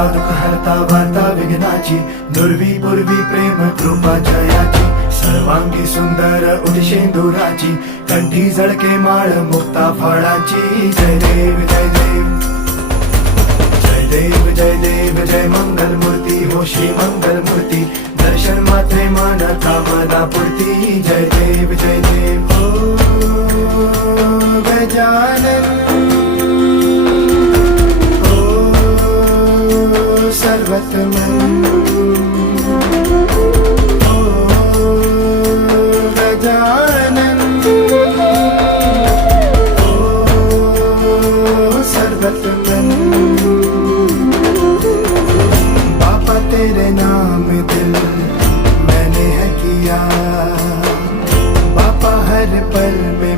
हरता दुःख हरता वार्ता विघ्नाची, दुर्वी पूर्वी प्रेम कृपा जयाची, सर्वांगी सुंदर उदिशेंदुराची, कंठी झळके माळ मुक्ता फळाची. जय देव जय देव जय देव जय देव जय मंगल मूर्ती हो श्री मंगल मूर्ती, दर्शन मात्रे मन कामना पूर्ती. जय देव जय देव हो गजानन हो सर्वतमन हो गजानन हो सर्वतमन. बाबा तेरे नाम दिल मैंने है किया, बाबा हर पल में